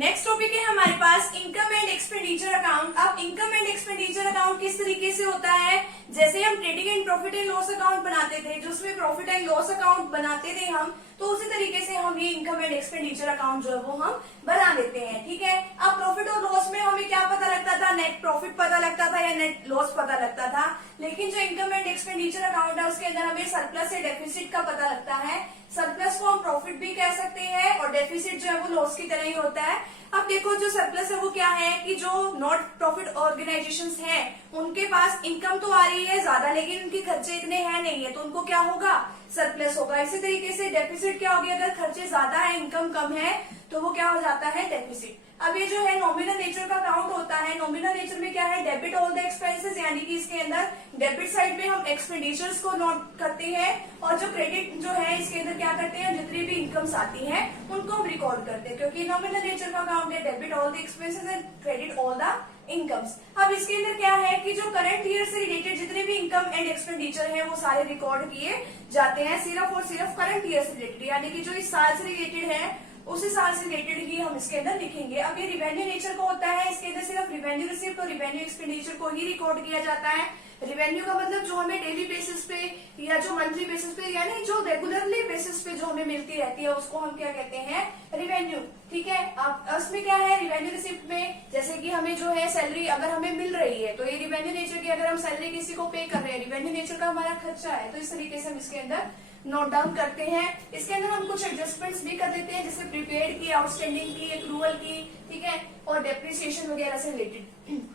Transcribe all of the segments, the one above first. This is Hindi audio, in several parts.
नेक्स्ट टॉपिक है हमारे पास इनकम एंड एक्सपेंडिचर अकाउंट। अब इनकम एंड एक्सपेंडिचर अकाउंट किस तरीके से होता है, जैसे हम trading and profit and loss account बनाते थे, जो उसमें प्रॉफिट एंड लॉस अकाउंट बनाते थे हम, तो उसी तरीके से हम ये इनकम एंड एक्सपेंडिचर अकाउंट जो है वो हम बना देते हैं। ठीक है, अब प्रॉफिट और लॉस में हमें क्या पता लगता था, नेट प्रॉफिट पता लगता था या नेट लॉस पता लगता था। लेकिन जो इनकम एंड एक्सपेंडिचर अकाउंट है उसके अंदर हमें सरप्लस या डेफिसिट का पता लगता है। सरप्लस को हम प्रॉफिट भी कह सकते हैं और डेफिसिट जो है वो लॉस की तरह ही होता है। अब देखो, जो सरप्लस है वो क्या है कि जो नॉट प्रॉफिट ऑर्गेनाइजेशंस हैं उनके पास इनकम तो आ रही है ज्यादा, लेकिन उनके खर्चे इतने हैं नहीं है, तो उनको क्या होगा, सरप्लस होगा। इसी तरीके से डेफिसिट क्या होगी, अगर खर्चे ज्यादा है इनकम कम है तो वो क्या हो जाता है, डेफिसिट। अब ये जो है नॉमिनल नेचर का अकाउंट होता है। नॉमिनल नेचर में क्या है, डेबिट ऑल द एक्सपेंसेस, यानी कि इसके अंदर डेबिट साइड में हम एक्सपेंडिचर्स को नोट करते हैं और जो क्रेडिट जो है इसके अंदर क्या करते हैं, जितनी भी इनकम्स आती हैं उनको हम रिकॉर्ड करते हैं, क्योंकि नॉमिनल नेचर का अकाउंट है, debit all the expenses and credit all the incomes. अब इसके अंदर क्या है कि जो करंट ईयर से रिलेटेड जितने भी इनकम एंड एक्सपेंडिचर है वो सारे रिकॉर्ड किए जाते हैं, सिर्फ और सिर्फ करंट ईयर से रिलेटेड, यानी कि जो इस साल से रिलेटेड है उसी साल से रिलेटेड ही हम इसके अंदर लिखेंगे। अब ये रिवेन्यू नेचर का होता है, इसके अंदर सिर्फ रिवेन्यू रिसिप्ट और रिवेन्यू एक्सपेंडिचर को ही रिकॉर्ड किया जाता है। रिवेन्यू का मतलब जो हमें डेली बेसिस पे या जो मंथली बेसिस पे, यानी जो रेगुलरली बेसिस पे जो हमें मिलती रहती है उसको हम क्या कहते हैं, रिवेन्यू। ठीक है, अब उसमें क्या है, रिवेन्यू रिसिप्ट में जैसे कि हमें जो है सैलरी अगर हमें मिल रही है तो ये रिवेन्यू नेचर की, अगर हम सैलरी किसी को पे कर रहे हैं, रिवेन्यू नेचर का हमारा खर्चा है, तो इस तरीके से हम इसके अंदर नोट डाउन करते हैं। इसके अंदर हम कुछ एडजस्टमेंट्स भी कर देते हैं, जैसे प्रीपेड की, आउटस्टैंडिंग की, एक्रूवल की, ठीक है, और डेप्रिसिएशन वगैरह से रिलेटेड।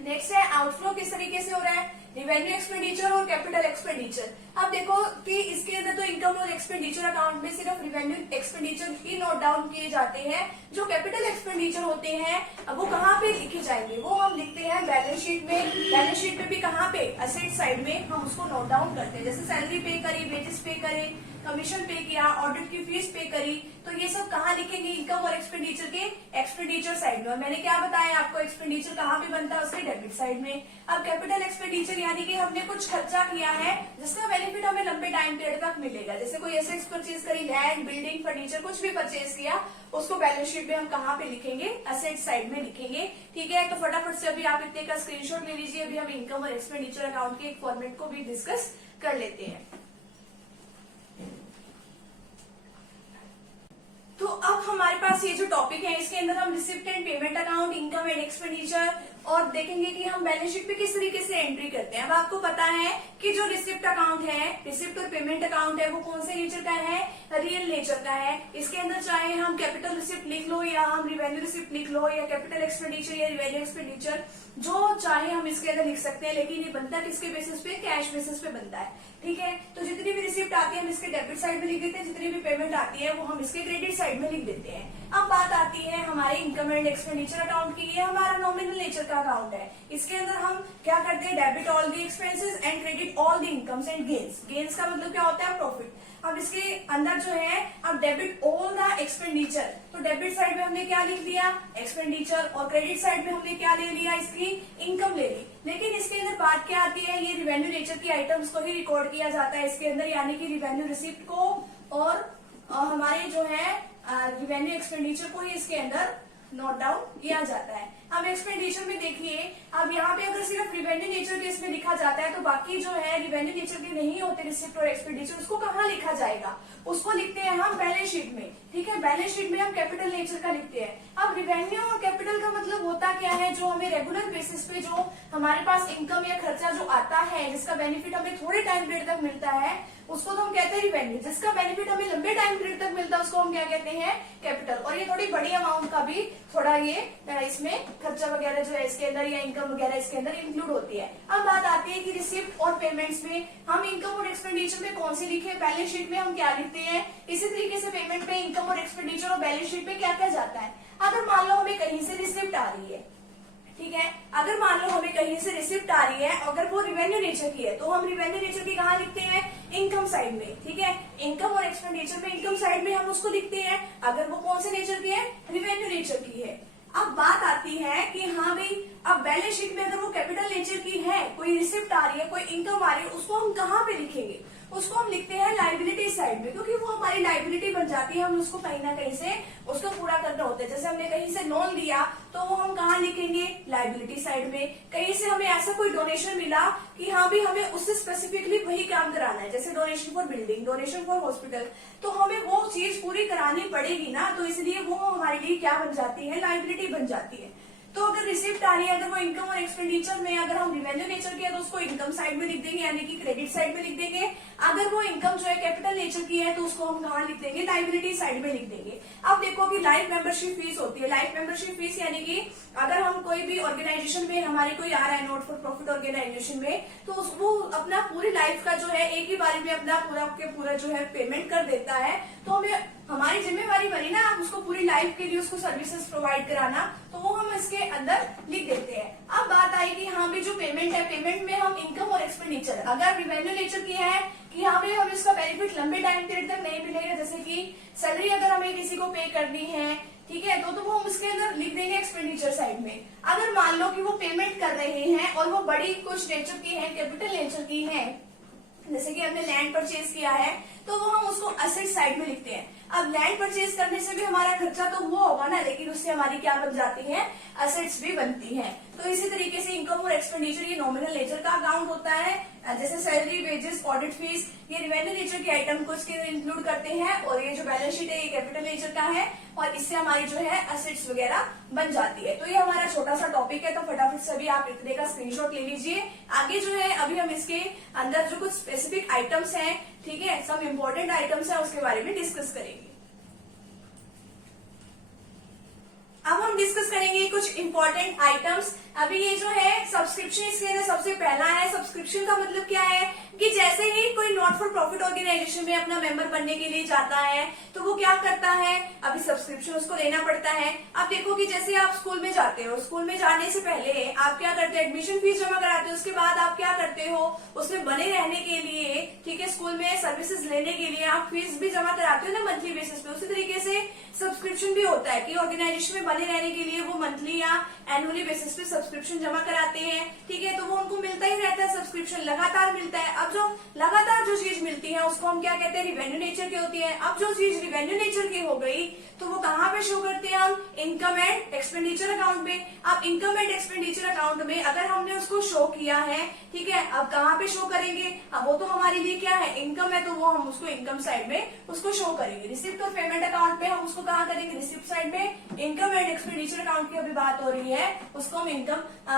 नेक्स्ट है आउटफ्लो किस तरीके से हो रहा है, रिवेन्यू एक्सपेंडिचर और कैपिटल एक्सपेंडिचर। अब देखो कि इसके अंदर तो इनकम और एक्सपेंडिचर अकाउंट में सिर्फ रिवेन्यू एक्सपेंडिचर ही नोट डाउन किए जाते हैं। जो कैपिटल एक्सपेंडिचर होते हैं अब वो कहाँ पे लिखे जाएंगे, वो हम लिखते हैं बैलेंस शीट में। बैलेंस शीट में भी कहाँ पे, असेट साइड में हम उसको नोट डाउन करते हैं, जैसे सैलरी पे करी, वेजेस पे करे, कमीशन पे किया, ऑडिट की फीस पे करी, तो ये सब कहाँ लिखेंगे, इनकम और एक्सपेंडिचर के एक्सपेंडिचर साइड में। और मैंने क्या बताया आपको, एक्सपेंडिचर कहाँ पे बनता है, उसके डेबिट साइड में। अब कैपिटल एक्सपेंडिचर यानी कि हमने कुछ खर्चा किया है जिसका बेनिफिट हमें लंबे टाइम पीरियड तक मिलेगा, जैसे कोई एसेट्स परचेज करी, लैंड, बिल्डिंग, फर्नीचर, कुछ भी परचेज किया, उसको बैलेंस शीट में हम कहाँ पे लिखेंगे, असेट साइड में लिखेंगे। ठीक है, तो फटाफट से अभी आप इतने का स्क्रीनशॉट ले लीजिए, अभी हम इनकम और एक्सपेंडिचर अकाउंट के एक फॉर्मेट को भी डिस्कस कर लेते हैं। तो अब हमारे पास ये जो टॉपिक है इसके अंदर हम receipt and payment account, income and expenditure और देखेंगे कि हम बैलेंस शीट पे किस तरीके से एंट्री करते हैं। अब आपको पता है कि जो रिसिप्ट अकाउंट है, रिसिप्ट और पेमेंट अकाउंट है, वो कौन से नेचर का है, रियल नेचर का है। इसके अंदर चाहे हम कैपिटल रिसिप्ट लिख लो या हम रिवेन्यू रिसिप्ट लिख लो या कैपिटल एक्सपेंडिचर या रिवेन्यू एक्सपेंडिचर, जो चाहे हम इसके अंदर लिख सकते हैं, लेकिन ये बनता किसके बेसिस पे, कैश बेसिस पे बनता है। ठीक है, तो जितनी भी रिसिप्ट आती है हम इसके डेबिट साइड में लिख देते हैं, जितनी भी पेमेंट आती है वो हम इसके क्रेडिट साइड में लिख देते हैं। अब बात आती है हमारे इनकम एंड एक्सपेंडिचर अकाउंट की। ये हमारा नॉमिनल नेचर का अकाउंट है। इसके अंदर हम क्या करते हैं, debit all the expenses and credit all the incomes and gains. Gains का मतलब क्या होता है, प्रॉफिट। अब इसके अंदर जो है, अब डेबिट ऑल द एक्सपेंडिचर, तो डेबिट साइड में हमने क्या लिख लिया, एक्सपेंडिचर, और क्रेडिट साइड में हमने क्या ले लिया, इसकी इनकम ले ली। लेकिन इसके अंदर बात क्या आती है, ये रिवेन्यू नेचर की आइटम्स को ही रिकॉर्ड किया जाता है इसके अंदर, यानी कि रिवेन्यू रिसिप्ट को और हमारे जो है रिवेन्यू एक्सपेंडिचर को ही इसके अंदर नोट डाउन किया जाता है। अब एक्सपेंडिचर में देखिए, अब यहाँ पे अगर सिर्फ रिवेन्यू नेचर के इसमें लिखा जाता है तो बाकी जो है रिवेन्यू नेचर के नहीं होते रिसिप्ट और एक्सपेंडिचर, उसको कहाँ लिखा जाएगा, उसको लिखते हैं हम बैलेंस शीट में। ठीक है, बैलेंस शीट में हम कैपिटल नेचर का लिखते हैं। अब रिवेन्यू और कैपिटल का मतलब होता क्या है, जो हमें रेगुलर बेसिस पे जो हमारे पास इनकम या खर्चा जो आता है, जिसका बेनिफिट हमें थोड़े टाइम पीरियड तक मिलता है, उसको तो हम कहते हैं रिवेन्यू। जिसका बेनिफिट हमें लंबे टाइम पीरियड तक मिलता है उसको हम क्या कहते हैं, कैपिटल। और ये थोड़ी बड़ी अमाउंट का भी थोड़ा ये इसमें खर्चा वगैरह जो है इसके अंदर या इनकम वगैरह इसके अंदर इंक्लूड होती है। अब बात आती है कि रिसिप्ट और पेमेंट्स में हम इनकम और एक्सपेंडिचर में कौन सी लिखे, बैलेंस शीट में हम क्या लिखते हैं, इसी तरीके से पेमेंट पे इनकम और एक्सपेंडिचर और बैलेंस शीट में क्या क्या जाता है। अगर मान लो हमें कहीं से रिसिप्ट आ रही है, ठीक है, अगर मान लो हमें कहीं से रिसिप्ट आ रही है, अगर वो रिवेन्यू नेचर की है तो हम रिवेन्यू नेचर की कहाँ लिखते हैं, इनकम साइड में। ठीक है, इनकम और एक्सपेंडिचर में इनकम साइड में हम उसको लिखते हैं, अगर वो कौन से नेचर की है, रिवेन्यू नेचर की है। अब बात आती है कि हाँ भाई, अब बैलेंस शीट में अगर वो कैपिटल नेचर की है, कोई रिसिप्ट आ रही है, कोई इनकम आ रही है, उसको हम कहाँ पे लिखेंगे, उसको हम लिखते हैं लाइबिलिटी साइड में, क्योंकि वो हमारी लाइबिलिटी बन जाती है, हम उसको कहीं ना कहीं से उसको पूरा करना होता है। जैसे हमने कहीं से लोन लिया तो वो हम कहाँ लिखेंगे, लाइबिलिटी साइड में। कहीं से हमें ऐसा कोई डोनेशन मिला कि हाँ भी हमें उससे स्पेसिफिकली वही काम कराना है, जैसे donation for building, donation for hospital, तो हमें वो चीज पूरी करानी पड़ेगी ना, तो इसलिए वो हमारे लिए क्या बन जाती है, लाइबिलिटी बन जाती है। तो अगर रिसिप्ट आ रही है, अगर वो इनकम और एक्सपेंडिचर में अगर हम रिवेन्यू नेचर की है तो उसको इनकम साइड में लिख देंगे, यानी कि क्रेडिट साइड में लिख देंगे। अगर वो इनकम जो है कैपिटल नेचर की है तो उसको हम कहाँ लिख देंगे, लाइबिलिटी साइड में लिख देंगे। अब देखो कि लाइफ मेंबरशिप फीस होती है, लाइफ मेंबरशिप फीस यानी कि अगर हम कोई भी ऑर्गेनाइजेशन में हमारे कोई आ रहा है नॉट फॉर प्रॉफिट ऑर्गेनाइजेशन में, तो वो अपना पूरी लाइफ का जो है एक ही बारी में अपना पूरा जो है पेमेंट कर देता है, तो हमें हमारी जिम्मेवारी बनी ना उसको पूरी लाइफ के लिए उसको सर्विसेज प्रोवाइड कराना, तो वो हम इसके अंदर लिख देते हैं। अब बात आई कि हाँ भी जो पेमेंट है, पेमेंट में हम इनकम और एक्सपेंडिचर, अगर रिवेन्यू नेचर की है कि हाँ भी हम इसका बेनिफिट लंबे टाइम पीरियड तक नहीं मिलेगा, जैसे कि सैलरी अगर हमें किसी को पे करनी है, ठीक है, तो वो हम इसके अंदर लिख देंगे एक्सपेंडिचर साइड में। अगर मान लो कि वो पेमेंट कर रहे हैं और वो बड़ी कुछ नेचर की है, कैपिटल नेचर की है, जैसे कि हमने लैंड परचेज किया है, तो वो हम उसको असेट साइड में लिखते हैं। अब लैंड परचेज करने से भी हमारा खर्चा तो हुआ होगा ना, लेकिन उससे हमारी क्या बन जाती है, असेट्स भी बनती हैं। तो इसी तरीके से इनकम और एक्सपेंडिचर ये नॉमिनल नेचर का अकाउंट होता है, जैसे सैलरी, वेजेस, ऑडिट फीस, ये रिवेन्यू नेचर के आइटम को इसके इंक्लूड करते हैं, और ये जो बैलेंस शीट है ये कैपिटल नेचर का है, और इससे हमारी जो है असेट्स वगैरह बन जाती है। तो ये हमारा छोटा सा टॉपिक है, तो फटाफट से भी आप इतने का स्क्रीनशॉट ले लीजिए। आगे जो है अभी हम इसके अंदर जो कुछ स्पेसिफिक आइटम्स हैं, ठीक है, सब इम्पोर्टेंट आइटम्स हैं, उसके बारे में डिस्कस करेंगे। अब हम डिस्कस करेंगे कुछ इंपॉर्टेंट आइटम्स। अभी ये जो है सब्सक्रिप्शन, इसके अंदर सबसे पहला है सब्सक्रिप्शन का मतलब क्या है कि जैसे ही कोई नॉट फॉर प्रॉफिट ऑर्गेनाइजेशन में अपना मेंबर बनने के लिए जाता है तो वो क्या करता है, अभी सब्सक्रिप्शन उसको लेना पड़ता है। अब देखो कि जैसे आप स्कूल में जाते हो, स्कूल में जाने से पहले आप क्या करते हो, एडमिशन फीस जमा कराते हो, उसके बाद आप क्या करते हो, उसमें बने रहने के लिए, ठीक है, स्कूल में सर्विसेज लेने के लिए आप फीस भी जमा कराते हो ना मंथली बेसिस पे। उसी तरीके से सब्सक्रिप्शन भी होता है कि ऑर्गेनाइजेशन में बने रहने के लिए वो मंथली या एनुअली बेसिस पे सब्सक्रिप्शन जमा कराते हैं, ठीक है, तो वो उनको मिलता ही रहता है, सब्सक्रिप्शन लगातार मिलता है। अब जो लगातार जो चीज मिलती है उसको हम क्या कहते हैं, रिवेन्यू नेचर की होती है। अब जो चीज रिवेन्यू नेचर की हो गई तो वो कहाँ पे शो करते हैं हम, इनकम एंड एक्सपेंडिचर अकाउंट में। अब इनकम एंड एक्सपेंडिचर अकाउंट में अगर हमने उसको शो किया है, ठीक है, अब कहाँ पे शो करेंगे, अब वो तो हमारे लिए क्या है, इनकम है, तो वो हम उसको इनकम साइड में उसको शो करेंगे। रिसिप्ट और पेमेंट अकाउंट में हम उसको कहाँ करेंगे, रिसिप्ट साइड में। इनकम एंड एक्सपेंडिचर अकाउंट की अभी बात हो रही है, उसको हम इनकम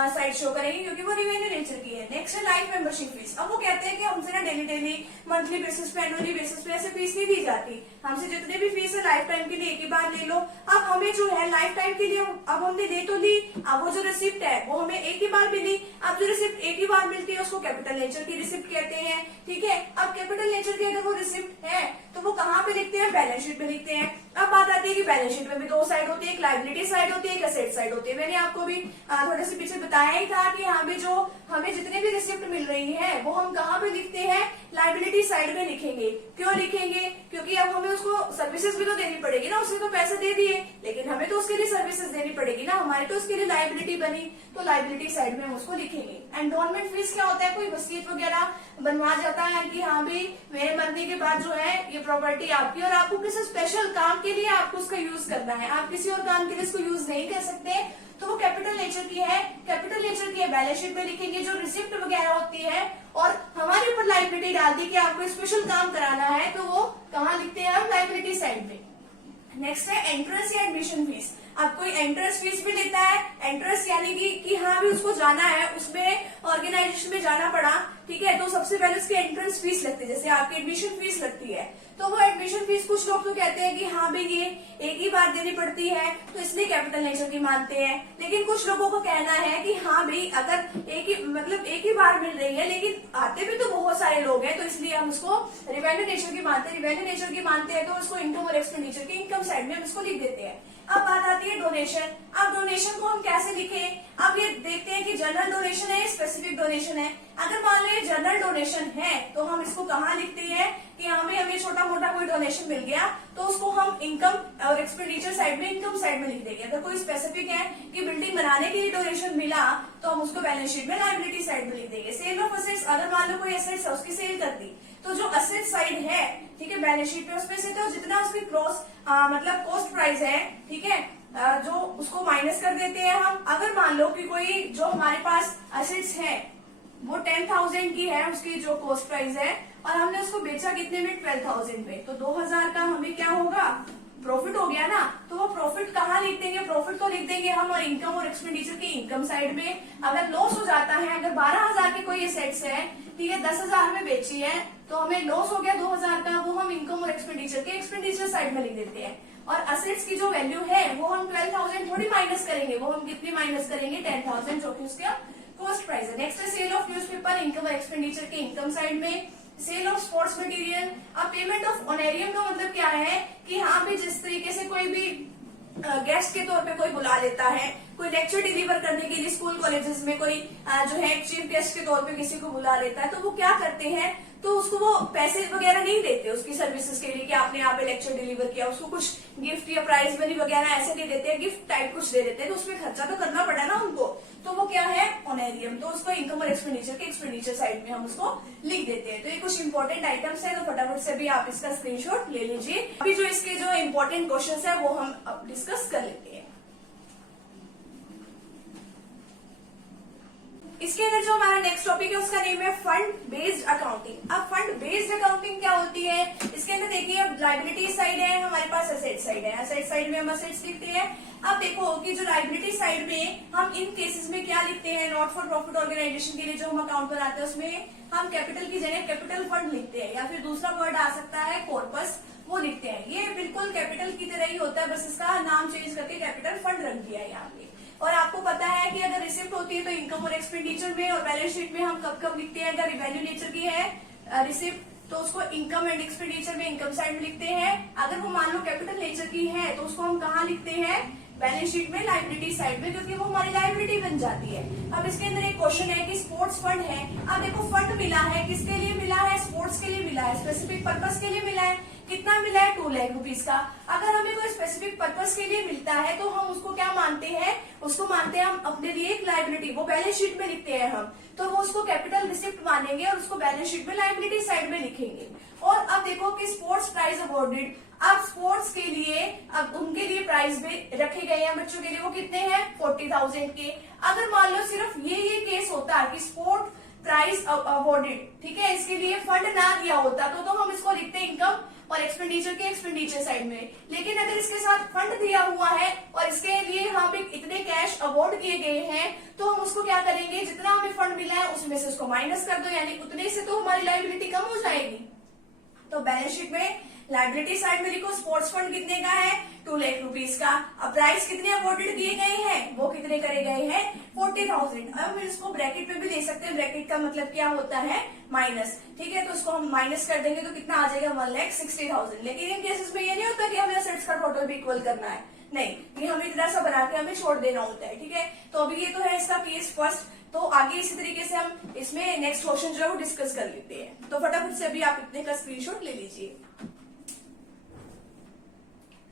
साइड शो करेंगे क्योंकि वो रिवेन्यू नेचर की है। नेक्स्ट है लाइफ मेंबरशिप फीस। अब वो कहते हैं कि हमसे ना डेली मंथली बेसिस पे, एनुअली बेसिस पे ऐसे फीस नहीं दी जाती, हमसे जितने भी फीस है लाइफ टाइम के लिए एक ही बार ले लो। अब हमें जो है लाइफ टाइम के लिए अब हमने दे तो ली, अब वो जो रिसिप्ट है वो हमें एक ही बार मिली। अब जो रिसिप्ट एक ही बार मिलती है उसको कैपिटल नेचर की रिसिप्ट कहते हैं, ठीक है। अब कैपिटल नेचर की अगर वो रिसिप्ट है तो वो कहाँ पे लिखते हैं, बैलेंस शीट पे लिखते हैं। अब बात आती है कि बैलेंस शीट में भी दो साइड होती है, एक लाइबिलिटी साइड होती है, एक असेट साइड होती है। मैंने आपको भी थोड़े से पीछे बताया ही था कि यहाँ पे जो हमें जितने भी रिसिप्ट मिल रही है वो हम कहाँ पे लिखते हैं, लाइबिलिटी साइड में लिखेंगे। क्यों लिखेंगे, क्योंकि अब हमें उसको सर्विसेज भी तो देनी पड़ेगी ना, उसने तो पैसे दे दिए लेकिन हमें तो उसके लिए सर्विसेज देनी पड़ेगी ना, हमारी तो उसके लिए लाइबिलिटी बनी, तो लाइबिलिटी साइड में हम उसको लिखेंगे। एंडोनमेंट फीस क्या होता है, कोई वसीयत वगैरह बनवा जाता है कि हाँ भाई मेरे मरने के बाद जो है ये प्रॉपर्टी आपकी, और आपको किसी स्पेशल काम के लिए आपको उसका यूज करना है, आप किसी और काम के लिए इसको यूज नहीं कर सकते, तो वो कैपिटल नेचर की है। कैपिटल नेचर की है, बैलेंस शीट में लिखेंगे। जो रिसिप्ट वगैरह होती है और हमारे ऊपर लाइबिलिटी डाल दी कि आपको स्पेशल काम कराना है, तो वो कहाँ लिखते हैं हम, लाइबिलिटी साइड में। नेक्स्ट है एंट्रेंस या एडमिशन फीस। अब कोई एंट्रेंस फीस भी लेता है, एंट्रेंस यानी कि हाँ भी उसको जाना है, उसमें ऑर्गेनाइजेशन में जाना पड़ा, ठीक है, तो सबसे पहले उसकी एंट्रेंस फीस लगती है, जैसे आपकी एडमिशन फीस लगती है। तो वो एडमिशन फीस कुछ लोग तो कहते हैं कि हाँ भाई ये एक ही बार देनी पड़ती है तो इसलिए कैपिटल नेचर की मानते हैं, लेकिन कुछ लोगों को कहना है कि हाँ भाई अगर एक ही बार मिल रही है लेकिन आते भी तो बहुत सारे लोग हैं, तो इसलिए हम उसको रिवेन्यू नेचर की मानते हैं। रिवेन्यू नेचर की मानते हैं तो उसको इनकम और एक्सपेंडिचर की इनकम साइड में हम उसको लिख देते हैं। अब बात आती है डोनेशन। अब डोनेशन को हम कैसे लिखे, अब ये देखते हैं कि जनरल डोनेशन है, स्पेसिफिक डोनेशन है। अगर मान लो ये जनरल डोनेशन है तो हम इसको कहाँ लिखते हैं कि यहाँ पे हमें छोटा मोटा कोई डोनेशन मिल गया तो उसको हम इनकम और एक्सपेंडिचर साइड में, इनकम साइड में लिख देंगे। अगर कोई स्पेसिफिक है कि बिल्डिंग बनाने के लिए डोनेशन मिला तो हम उसको बैलेंस शीट में लायबिलिटी साइड में लिख देंगे। सेल ऑफ असेट्स, अगर मान लो कोई एसेट्स है उसकी सेल कर दी तो जो असेट साइड है, ठीक है, बैलेंस शीट में उसमें से तो जितना उसकी क्रॉस मतलब कॉस्ट प्राइस है, ठीक है, जो उसको माइनस कर देते हैं हम। अगर मान लो कि कोई जो हमारे पास असेट्स है वो 10,000 की है, उसकी जो कॉस्ट प्राइस है, और हमने उसको बेचा कितने में, 12,000 पे, तो 2,000 का हमें क्या होगा, प्रॉफिट हो गया ना। तो वो प्रॉफिट कहाँ लिख देंगे, प्रॉफिट तो लिख देंगे हम और इनकम और एक्सपेंडिचर के इनकम साइड में। अगर लॉस हो जाता है, अगर 12,000 के कोई एसेट्स है, ठीक है, 10,000 में बेची है तो हमें लॉस हो गया 2,000 का, वो हम इनकम और एक्सपेंडिचर के एक्सपेंडिचर साइड में लिख देते हैं। और असेट्स की जो वैल्यू है वो हम 12,000 थोड़ी माइनस करेंगे, वो हम कितनी माइनस करेंगे, 10,000, जो कि उसका कॉस्ट प्राइस है। नेक्स्ट है सेल ऑफ न्यूज़पेपर, इनकम और एक्सपेंडिचर के इनकम साइड में। सेल ऑफ स्पोर्ट्स मटेरियल, अब पेमेंट ऑफ ऑनरियम का मतलब क्या है कि यहाँ पे जिस तरीके से कोई भी गेस्ट के तौर पे कोई बुला लेता है, कोई लेक्चर डिलीवर करने के लिए स्कूल कॉलेजेस में कोई जो है चीफ गेस्ट के तौर पे किसी को बुला लेता है, तो वो क्या करते हैं, तो उसको वो पैसे वगैरह नहीं देते उसकी सर्विसेज के लिए कि आपने यहाँ पे लेक्चर डिलीवर किया, उसको कुछ गिफ्ट या प्राइज मनी वगैरह ऐसे दे देते हैं, गिफ्ट टाइप कुछ दे देते हैं, तो उसमें खर्चा तो करना पड़ा ना उनको, तो वो क्या है, ऑनरियम, तो उसको इनकम और एक्सपेंडिचर के एक्सपेंडिचर साइड में हम उसको लिख देते हैं। तो ये कुछ इंपॉर्टेंट आइटम्स है, तो फटाफट से भी आप इसका स्क्रीनशॉट ले लीजिए। अभी जो इसके जो इंपॉर्टेंट क्वेश्चन है वो हम अब डिस्कस कर लेते हैं। इसके अंदर जो हमारा नेक्स्ट टॉपिक है उसका नेम है फंड बेस्ड अकाउंटिंग। अब फंड बेस्ड अकाउंटिंग क्या होती है, इसके अंदर देखिए अब लायबिलिटी साइड है, हमारे पास असेट साइड है, असेट साइड में हम असेट्स लिखते हैं। अब देखो कि जो लायबिलिटी साइड में हम इन केसेस में क्या लिखते हैं, नॉट फॉर प्रॉफिट ऑर्गेनाइजेशन के लिए जो हम अकाउंट बनाते हैं उसमें हम कैपिटल की जगह कैपिटल फंड लिखते हैं, या फिर दूसरा वर्ड आ सकता है कॉर्पस, वो लिखते हैं। ये बिल्कुल कैपिटल की तरह ही होता है, बस इसका नाम चेंज करके कैपिटल फंड रख दिया है यहाँ पे। और आपको पता है कि अगर रिसिप्ट होती है तो इनकम और एक्सपेंडिचर में और बैलेंस शीट में हम कब कब लिखते हैं, अगर रिवेन्यू नेचर की है रिसिप्ट तो उसको इनकम एंड एक्सपेंडिचर में इनकम साइड में लिखते हैं। अगर वो मान लो कैपिटल नेचर की है तो उसको हम कहाँ लिखते हैं, बैलेंस शीट में लायबिलिटी साइड में, क्योंकि वो हमारी लायबिलिटी बन जाती है। अब इसके अंदर एक क्वेश्चन है कि स्पोर्ट्स फंड है। अब देखो फंड मिला है, किसके लिए मिला है, स्पोर्ट्स के लिए मिला है, स्पेसिफिक पर्पस के लिए मिला है। कितना मिला है, 2 लाख रुपीज का। अगर हमें कोई स्पेसिफिक पर्पस के लिए मिलता है तो हम उसको क्या मानते हैं, उसको मानते हैं हम अपने लिए एक लायबिलिटी, वो बैलेंस शीट में लिखते हैं हम, तो वो उसको कैपिटल रिसिप्ट मानेंगे और उसको बैलेंस शीट में लायबिलिटी साइड में लिखेंगे। और अब देखो कि स्पोर्ट्स प्राइज अवॉर्डेड, अब स्पोर्ट्स के लिए अब उनके लिए प्राइज भी रखे गए हैं बच्चों के लिए, वो कितने हैं, 40,000 के। अगर मान लो सिर्फ ये केस होता है कि स्पोर्ट प्राइज अवॉर्डेड, ठीक है, इसके लिए फंड ना दिया होता तो हम इसको लिखते हैं इनकम और एक्सपेंडिचर के एक्सपेंडिचर साइड में। लेकिन अगर इसके साथ फंड दिया हुआ है और इसके लिए यहाँ पे इतने कैश अवॉर्ड किए गए हैं तो हम उसको क्या करेंगे, जितना हमें फंड मिला है उसमें से उसको माइनस कर दो, यानी उतने से तो हमारी लायबिलिटी कम हो जाएगी। तो बैलेंस शीट में लायबिलिटी साइड में लिखो स्पोर्ट्स फंड कितने का है, 2 लाख रुपीज का। अब प्राइस कितने अवॉर्डेड किए गए हैं, वो कितने करे गए हैं, 40,000। अब हम इसको ब्रैकेट में भी ले सकते हैं, ब्रैकेट का मतलब क्या होता है, माइनस, ठीक है, तो उसको हम माइनस कर देंगे तो कितना आ जाएगा, 1,60,000। लेकिन इन केसेस में ये नहीं होता कि हमें असेट्स का टोटल भी इक्वल करना है, नहीं, ये हमें इतना सा बना के हमें छोड़ देना होता है, ठीक है। तो अभी ये तो है इसका केस फर्स्ट, तो आगे इसी तरीके से हम इसमें नेक्स्ट क्वेश्चन जो है वो डिस्कस कर लेते हैं। तो फटाफट से अभी आप इतने का स्क्रीनशॉट ले लीजिए।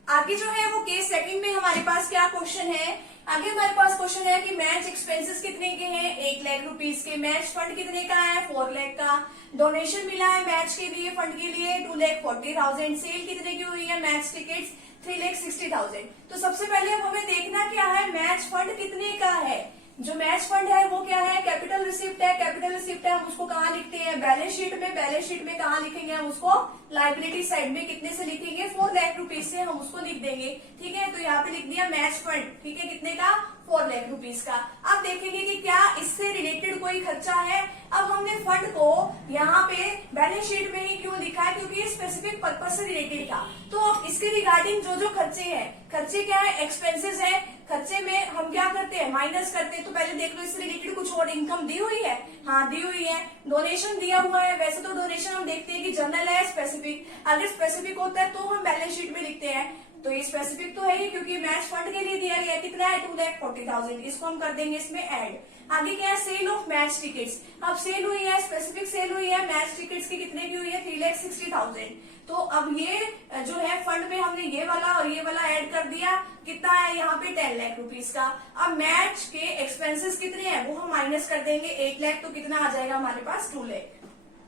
आगे जो है वो केस सेकंड में हमारे पास क्या क्वेश्चन है, आगे हमारे पास क्वेश्चन है कि मैच एक्सपेंसेस कितने के हैं, 1 लाख रुपीज के। मैच फंड कितने का है, 4 लाख का। डोनेशन मिला है मैच के लिए, फंड के लिए 2,40,000। सेल कितने की हुई है, मैच टिकट्स 3,60,000। तो सबसे पहले अब हमें देखना क्या है, मैच फंड कितने का है। जो मैच फंड है वो क्या है, कैपिटल रिसिप्ट है, कैपिटल रिसिप्ट है, हम उसको कहाँ लिखते हैं, बैलेंस शीट में। बैलेंस शीट में कहाँ लिखेंगे, हम उसको लायबिलिटी साइड में कितने से लिखेंगे, 4 लाख रुपीज से हम उसको लिख देंगे, ठीक है। तो यहाँ पे लिख दिया मैच फंड, ठीक है, कितने का, 4 लाख रुपीज का। अब देखेंगे कि क्या इससे रिलेटेड कोई खर्चा है। अब हमने फंड को यहाँ पे बैलेंस शीट में ही क्यों लिखा है, क्योंकि ये स्पेसिफिक पर्पज से रिलेटेड था। तो अब इसके रिगार्डिंग जो जो खर्चे हैं, खर्चे क्या है, एक्सपेंसेस है, खर्चे में हम क्या करते हैं, माइनस करते हैं। तो पहले देख लो इससे रिलेटेड कुछ और इनकम दी हुई है, हाँ दी हुई है। डोनेशन दिया हुआ है, वैसे तो डोनेशन हम देखते हैं कि जनरल है, स्पेसिफिक, अगर स्पेसिफिक होता है तो हम बैलेंस शीट में लिखते हैं। तो ये स्पेसिफिक तो है ही, क्योंकि मैच फंड के लिए दिया गया है। कितना है? 2,40,000। इसको हम कर देंगे इसमें ऐड। आगे क्या है? Sale of match tickets. अब सेल हुई है, स्पेसिफिक सेल हुई है मैच टिकट्स की, कितने की हुई है? 3,60,000। तो अब ये जो है फंड में हमने ये वाला और ये वाला ऐड कर दिया। कितना है यहाँ पे? 10 लाख रुपीज का। अब मैच के एक्सपेंसेस कितने हैं वो हम माइनस कर देंगे। 8 लाख, तो कितना आ जाएगा हमारे पास? 2 लाख।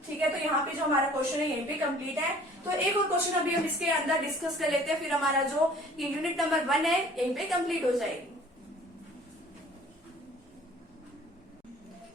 ठीक है, तो यहाँ पे जो हमारा क्वेश्चन है यहीं पे कंप्लीट है। तो एक और क्वेश्चन अभी हम इसके अंदर डिस्कस कर लेते हैं, फिर हमारा जो यूनिट नंबर 1 है यहीं पे कंप्लीट हो जाएगी।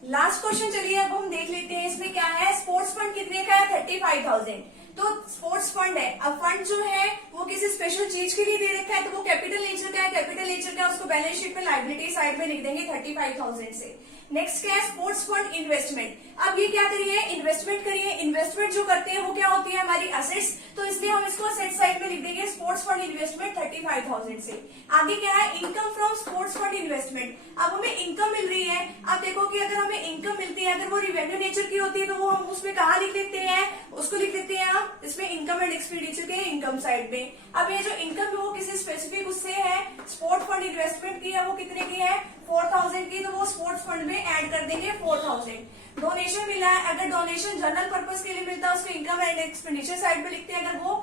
लास्ट क्वेश्चन चलिए अब हम देख लेते हैं। इसमें क्या है? स्पोर्ट्स फंड कितने का है? 35,000। तो स्पोर्ट्स फंड है। अब फंड जो है वो किसी स्पेशल चीज के लिए दे रखा है, तो वो कैपिटल नेचर का है। कैपिटल नेचर का उसको बैलेंस शीट में लायबिलिटी साइड में लिख देंगे 35,000 से। नेक्स्ट क्या है? Sports fund investment. अब ये क्या करिए? इन्वेस्टमेंट करिए। इन्वेस्टमेंट जो करते हैं वो क्या होती है? हमारी असेट्स। तो इसलिए हम इसको असेट साइड में लिख देंगे स्पोर्ट्स फंड इन्वेस्टमेंट 35,000 से। आगे क्या है? Income from sports fund investment. अब हमें इनकम मिल रही है। अब देखो कि अगर हमें इनकम मिलती है, अगर वो रिवेन्यू नेचर की होती है, तो वो हम उसमें कहाँ लिख देते हैं? उसको लिख देते हैं हम इसमें इनकम एंड एक्सपेंडिचर के इनकम साइड में। अब ये जो इनकम है वो किसी स्पेसिफिक उससे है, स्पोर्ट फंड इन्वेस्टमेंट की है, वो कितने की है? 4,000 की। तो वो स्पोर्ट्स फंड में ऐड कर देंगे 4,000। डोनेशन मिला है, अगर डोनेशन जनरल पर्पस के लिए मिलता है उसको इनकम एंड एक्सपेंडिचर साइड में लिखते हैं। अगर वो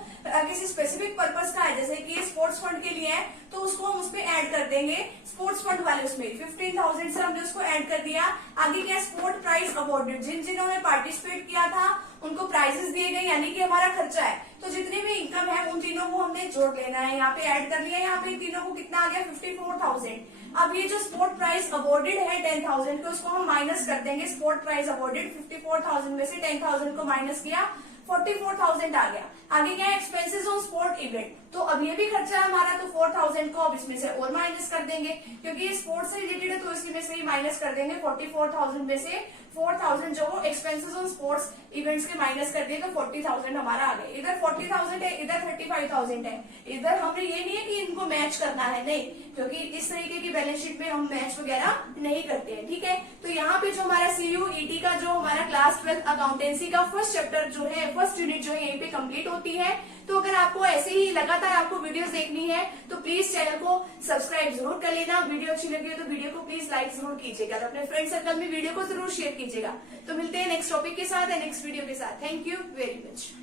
किसी स्पेसिफिक पर्पस का है, जैसे कि स्पोर्ट्स फंड के लिए है, तो उसको हम उसमें ऐड कर देंगे स्पोर्ट्स फंड वाले उसमें। 15,000 से हमने उसको ऐड कर दिया। आगे क्या? Sport prize awarded. जिन जिन्होंने पार्टिसिपेट किया था उनको प्राइजेस दिए गए, यानी कि हमारा खर्चा है। तो जितनी भी इनकम है उन तीनों को हमने जोड़ लेना है। यहाँ पे ऐड कर लिया। यहाँ पे इन तीनों को कितना आ गया? 54,000। अब ये जो स्पोर्ट प्राइज अवॉर्डेड है 10,000 को, उसको हम माइनस कर देंगे। स्पोर्ट प्राइज अवॉर्डेड 54,000 में से 10,000 को माइनस किया, 44,000 आ गया। आगे क्या है? Expenses on sport event. तो अब ये भी खर्चा है हमारा, तो 4,000 को अब इसमें से और माइनस कर देंगे, क्योंकि ये स्पोर्ट्स से रिलेटेड है, तो इसमें से ही माइनस कर देंगे। 44,000 में से 4,000 जो वो एक्सपेंसेस ऑन स्पोर्ट्स इवेंट्स के माइनस कर दिए, तो 40,000 हमारा आ गया। इधर 40,000 है, इधर 35,000 है। इधर हमने ये नहीं है कि इनको मैच करना है, नहीं, क्योंकि इस तरीके की बैलेंस शीट में हम मैच वगैरह नहीं करते हैं। ठीक है, तो यहाँ पे जो हमारा CUET का जो हमारा क्लास 12 अकाउंटेंसी का फर्स्ट चैप्टर जो है, फर्स्ट यूनिट जो है यहीं पे कंप्लीट होती है। तो अगर आपको ऐसे ही लगातार आपको वीडियोस देखनी है तो प्लीज चैनल को सब्सक्राइब जरूर कर लेना। वीडियो अच्छी लगी हो तो वीडियो को प्लीज लाइक जरूर कीजिएगा, तो अपने फ्रेंड सर्कल में वीडियो को जरूर शेयर कीजिएगा। तो मिलते हैं नेक्स्ट टॉपिक के साथ, नेक्स्ट वीडियो के साथ। Thank you very much.